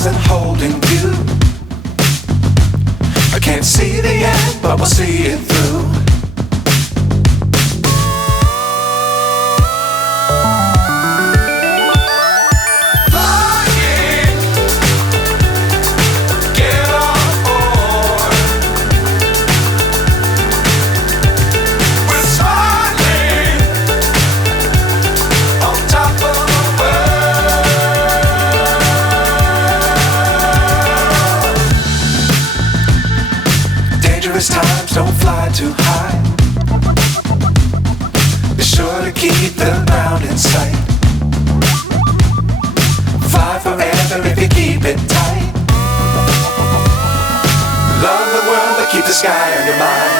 stars and holding you. I can't see the end, but we'll see it through. Times don't fly too high. Be sure to keep the ground in sight. Fly forever if you keep it tight. Love the world but keep the sky on your mind.